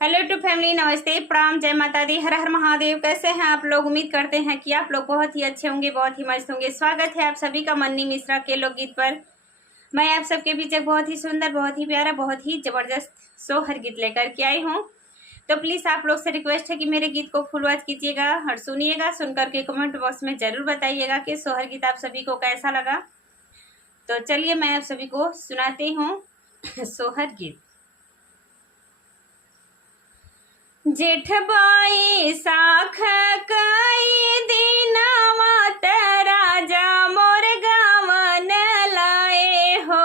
Hello two family, नमस्ते, प्रणाम, जय माता दी, हर हर महादेव। कैसे हैं आप लोग? उम्मीद करते हैं कि आप लोग बहुत ही अच्छे होंगे, बहुत ही मस्त होंगे। स्वागत है आप सभी का मन्नी मिश्रा के लोकगीत पर। मैं आप सबके बीच एक बहुत ही सुंदर, बहुत ही प्यारा, बहुत ही जबरदस्त सोहर गीत लेकर के आई हूँ। तो प्लीज़ आप लोग से रिक्वेस्ट है कि मेरे गीत को फुल वॉच कीजिएगा और सुनिएगा। सुन करके कमेंट बॉक्स में ज़रूर बताइएगा कि सोहर गीत आप सभी को कैसा लगा। तो चलिए मैं आप सभी को सुनाती हूँ सोहर गीत। जेठ बाई साख कई दिनवा त राजा मोर गावन लाए हो।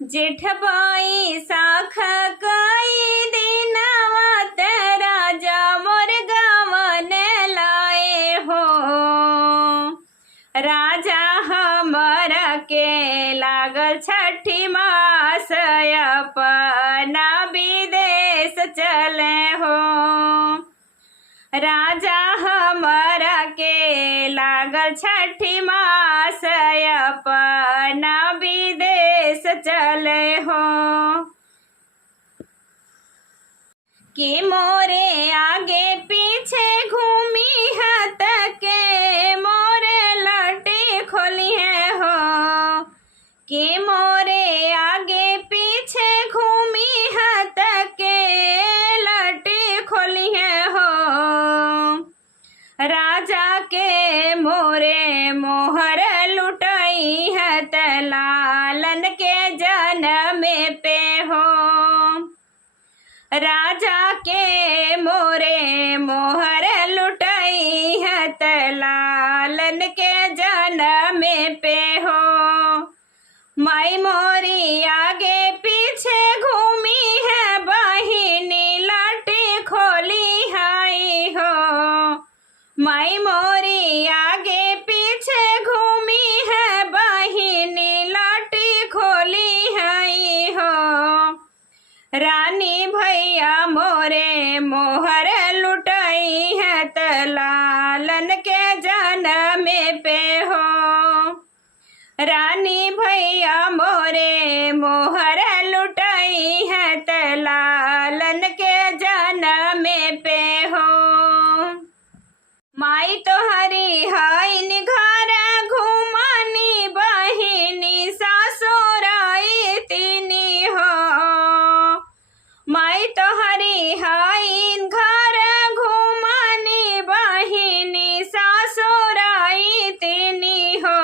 जेठ बाई साख कई दिनवा त राजा मोर गावन लाए हो। राजा हमरा के लागल छठी मास अपना विदेश चले हो। राजा हमरा के लागल छठी मास अपना विदेश चले हो। कि मोरे आगे पीछे घूमी हत के मोरे लटी खोली है हो। कि मोरे आगे पीछे घूमी हत के लटी खोली है हो। राजा के मोरे मोहर लुटाई है लालन के जन्म पे हो। राजा के मोरे मोहर लुटाई है लालन के जन्म पे हो। माई मोरी आगे पीछे घूमी है बहिनी लटी खोली हाई हो। माई मोरी आगे पीछे घूमी है बहिनी लटी खोली हाई हो। रानी भैया मोरे मोहर लुटाई है लालन के जन्म पे हो। रानी भैया मोरे मोहर लुटाई है लालन के जन्म पे हो। माई तोहरी हाइन घर घुमानी बहिनी सासुराई तीनी हो। माई तोहरी हाइन घर घुमानी बहिनी सासुराई तीनी हो।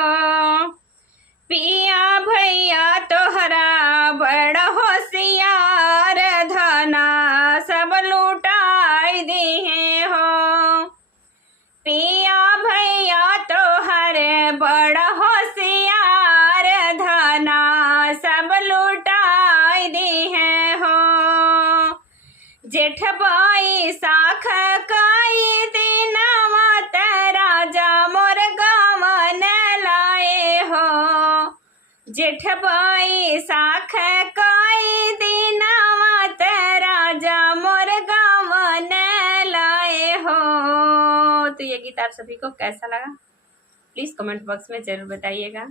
पिया भैया तोहरा बड़ होशियार धना सब लुटाई दिए हो। पिया भैया तोहर बड़ होशियार धना सब लुटाई दिए हो। जेठ बाई साख कई दिनवा त राजा मोर गावन लाए हो। जेठ बाई साख कई दिनवा त राजा मोर गावन लाए हो। तो ये गीत आप सभी को कैसा लगा प्लीज़ कमेंट बॉक्स में ज़रूर बताइएगा।